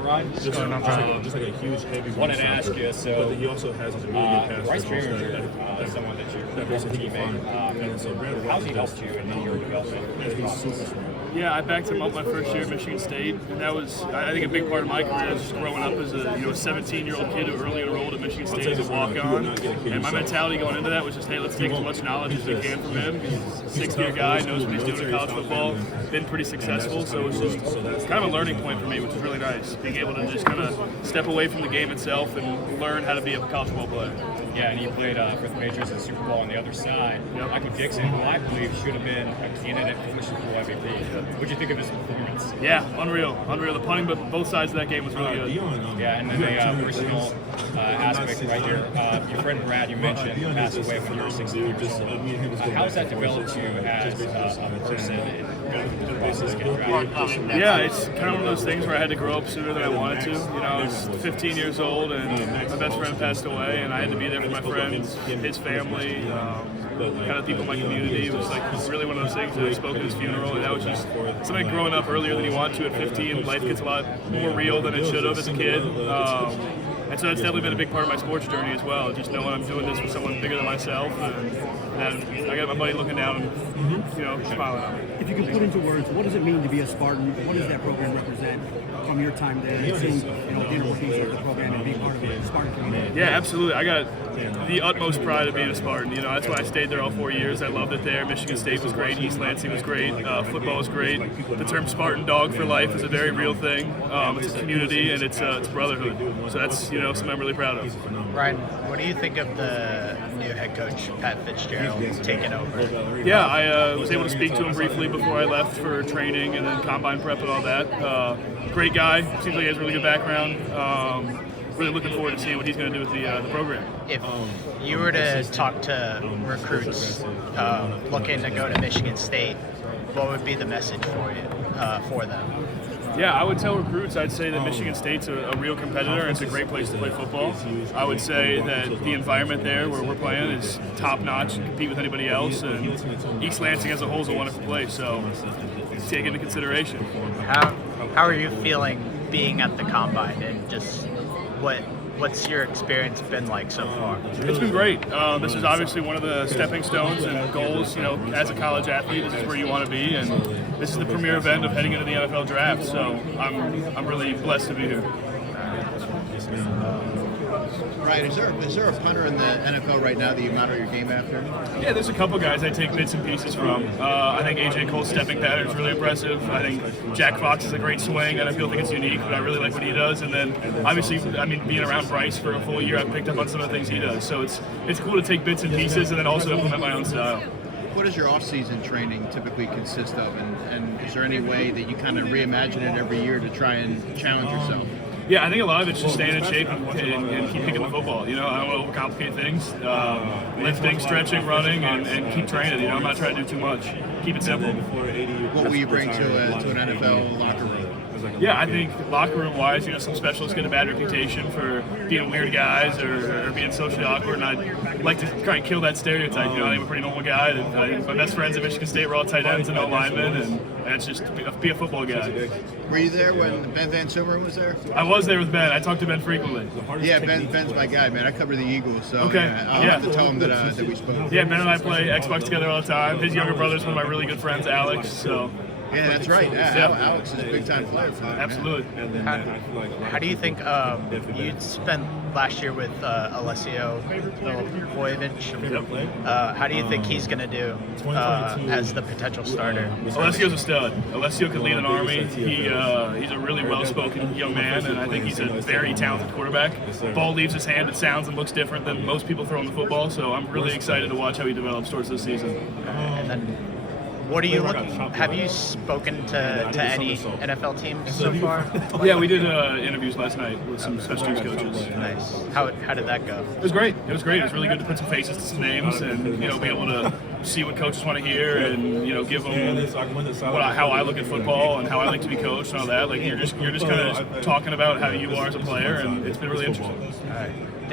Ryan. Just like a huge heavy. Wanted to ask you, so but he also has a really good pass. Bryce Dreamer, someone that you're basically teammate. How's he helped you in your development? He's super smart. Yeah, I backed him up my first year at Michigan State, and that was, I think, a big part of my career. Just growing up as a 17-year-old kid who early enrolled at Michigan State as a walk-on, and my mentality going into that was just, hey, let's take as much knowledge as we can from him. He's a sixth-year guy, knows what he's doing in college football, been pretty successful, so it was just kind of a learning point for me, which was really nice, being able to just kind of step away from the game itself and learn how to be a college football player. Yeah, and you played for the Patriots in the Super Bowl on the other side. Yep. Michael Dixon, who I believe should have been a candidate for the Super Bowl MVP. What did you think of his performance? Yeah, unreal. The punting, but both sides of that game was really good. Yeah, and then the personal aspect right here. Your friend Brad, you mentioned, passed away when you were 16 years old. How has that developed you as a person and going through the process of getting drafted? Yeah, it's kind of one of those things where I had to grow up sooner than I wanted to. I was 15 years old, and my best friend passed away, and I had to be there for my friends, his family, kind of people in my community. It was like really one of those things that I spoke at his funeral, and that was just something growing up earlier than you want to at 15. Life gets a lot more real than it should have as a kid. And so that's definitely been a big part of my sports journey as well. Just knowing I'm doing this with someone bigger than myself, and I got my buddy looking down and smiling at me. If you could put into words, what does it mean to be a Spartan? What does that program represent from your time there? And seeing the inner of the program and being part of the Spartan community. Yeah, absolutely. I got the utmost pride of being a Spartan. That's why I stayed there all 4 years. I loved it there. Michigan State was great. East Lansing was great. Football was great. The term Spartan dog for life is a very real thing. It's a community and it's brotherhood. So that's something I'm really proud of. Ryan, what do you think of the new head coach, Pat Fitzgerald, taking over? Yeah, I was able to speak to him briefly before I left for training and then combine prep and all that. Great guy. Seems like he has a really good background. Really looking forward to seeing what he's going to do with the program. If you were to talk to recruits looking to go to Michigan State, what would be the message for you, for them? Yeah, I would tell recruits, I'd say that Michigan State's a real competitor and it's a great place to play football. I would say that the environment there where we're playing is top-notch and compete with anybody else, and East Lansing as a whole is a wonderful place, so take it into consideration. How are you feeling being at the Combine, and just what's your experience been like so far? It's been great. This is obviously one of the stepping stones and goals, as a college athlete, this is where you want to be, and this is the premier event of heading into the NFL draft, so I'm really blessed to be here. Ryan, is there a punter in the NFL right now that you model your game after? Yeah, there's a couple guys I take bits and pieces from. I think A.J. Cole's stepping pattern is really impressive. I think Jack Fox is a great swing. I don't think it's unique, but I really like what he does. And then, obviously, being around Bryce for a full year, I've picked up on some of the things he does. So it's cool to take bits and pieces and then also implement my own style. What does your off-season training typically consist of? And is there any way that you kind of reimagine it every year to try and challenge yourself? Yeah, I think a lot of it's just staying in shape and keep picking the football. I don't want to overcomplicate things. Lifting, stretching, running, and keep training. I'm not trying to do too much. Keep it simple. What will you bring to an NFL locker room? Yeah, I think locker room wise, some specialists get a bad reputation for being weird guys or being socially awkward, and I'd like to try and kill that stereotype. I think I'm a pretty normal guy. My best friends at Michigan State were all tight ends and no linemen, and it's just be a football guy. Were you there when Ben Van Sumeren was there? I was there with Ben. I talk to Ben frequently. Yeah, Ben's my guy, man. I cover the Eagles, so okay. I'll have to tell him that we spoke. Yeah, Ben and I play Xbox together all the time. His younger brother's one of my really good friends, Alex. So. Yeah, that's right. Yeah. Alex is a big-time player for that. Absolutely. How do you think you spent last year with Alessio Milivojevic? How do you think he's going to do as the potential starter? Alessio's a stud. Alessio could lead an army. He's a really well-spoken young man, and I think he's a very talented quarterback. Ball leaves his hand, it sounds and looks different than most people throwing the football, so I'm really excited to watch how he develops towards this season. And then, what are you looking? Have you spoken to any NFL teams so far? Yeah, we did interviews last night with some special teams coaches. Nice. How did that go? It was great. It was really good to put some faces to some names and be able to see what coaches want to hear and give them how I look at football and how I like to be coached and all that. Like you're just kind of talking about how you are as a player, and it's been really interesting. All right.